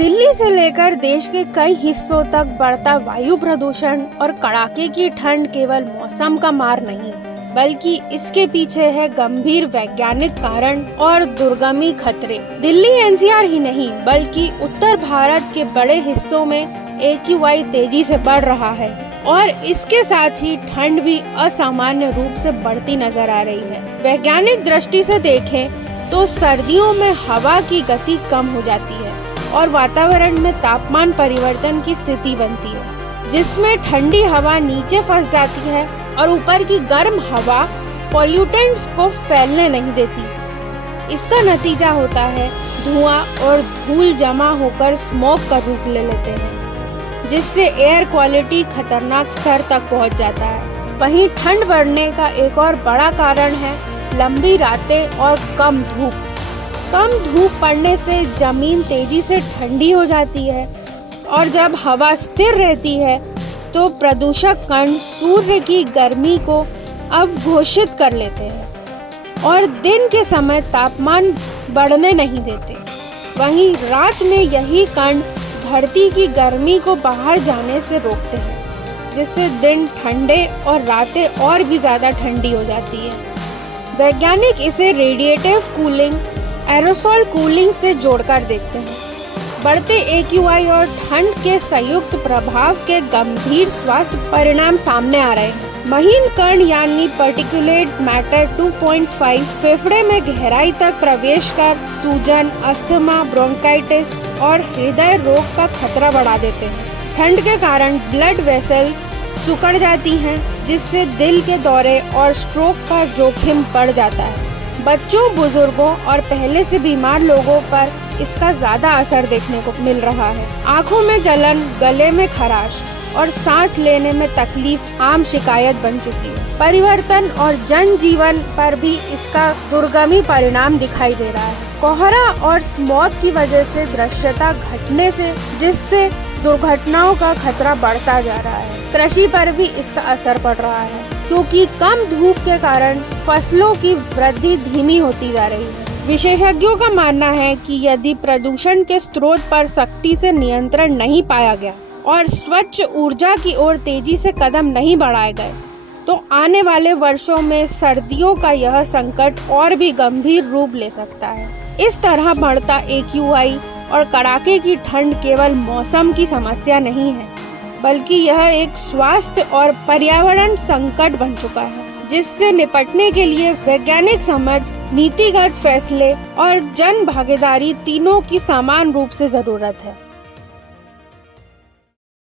दिल्ली से लेकर देश के कई हिस्सों तक बढ़ता वायु प्रदूषण और कड़ाके की ठंड केवल मौसम का मार नहीं, बल्कि इसके पीछे है गंभीर वैज्ञानिक कारण और दूरगामी खतरे। दिल्ली एनसीआर ही नहीं, बल्कि उत्तर भारत के बड़े हिस्सों में AQI तेजी से बढ़ रहा है और इसके साथ ही ठंड भी असामान्य रूप से बढ़ती नजर आ रही है। वैज्ञानिक दृष्टि से देखें तो सर्दियों में हवा की गति कम हो जाती है और वातावरण में तापमान परिवर्तन की स्थिति बनती है, जिसमें ठंडी हवा नीचे फंस जाती है और ऊपर की गर्म हवा पॉल्यूटेंट्स को फैलने नहीं देती। इसका नतीजा होता है धुआं और धूल जमा होकर स्मोक का रूप ले लेते हैं, जिससे एयर क्वालिटी खतरनाक स्तर तक पहुंच जाता है। वहीं ठंड बढ़ने का एक और बड़ा कारण है लंबी रातें और कम धूप। कम धूप पड़ने से जमीन तेजी से ठंडी हो जाती है और जब हवा स्थिर रहती है तो प्रदूषक कण सूर्य की गर्मी को अवघोषित कर लेते हैं और दिन के समय तापमान बढ़ने नहीं देते। वहीं रात में यही कण धरती की गर्मी को बाहर जाने से रोकते हैं, जिससे दिन ठंडे और रातें और भी ज़्यादा ठंडी हो जाती है। वैज्ञानिक इसे रेडिएटिव कूलिंग, एरोसोल कूलिंग से जोड़कर देखते हैं। बढ़ते AQI और ठंड के संयुक्त प्रभाव के गंभीर स्वास्थ्य परिणाम सामने आ रहे हैं। महीन कण यानी पार्टिकुलेट मैटर 2.5 फेफड़े में गहराई तक प्रवेश कर सूजन, अस्थमा, ब्रोंकाइटिस और हृदय रोग का खतरा बढ़ा देते हैं। ठंड के कारण ब्लड वेसल्स सिकुड़ जाती हैं, जिससे दिल के दौरे और स्ट्रोक का जोखिम बढ़ जाता है। बच्चों, बुजुर्गों और पहले से बीमार लोगों पर इसका ज्यादा असर देखने को मिल रहा है। आँखों में जलन, गले में खराश और सांस लेने में तकलीफ आम शिकायत बन चुकी है। परिवर्तन और जनजीवन पर भी इसका दूरगामी परिणाम दिखाई दे रहा है। कोहरा और स्मॉग की वजह से दृश्यता घटने से जिससे दुर्घटनाओं का खतरा बढ़ता जा रहा है। कृषि पर भी इसका असर पड़ रहा है, क्योंकि कम धूप के कारण फसलों की वृद्धि धीमी होती जा रही है। विशेषज्ञों का मानना है कि यदि प्रदूषण के स्रोत पर सख्ती से नियंत्रण नहीं पाया गया और स्वच्छ ऊर्जा की ओर तेजी से कदम नहीं बढ़ाए गए, तो आने वाले वर्षों में सर्दियों का यह संकट और भी गंभीर रूप ले सकता है। इस तरह बढ़ता AQI और कड़ाके की ठंड केवल मौसम की समस्या नहीं है, बल्कि यह एक स्वास्थ्य और पर्यावरण संकट बन चुका है, जिससे निपटने के लिए वैज्ञानिक समझ, नीतिगत फैसले और जन भागीदारी तीनों की समान रूप से जरूरत है।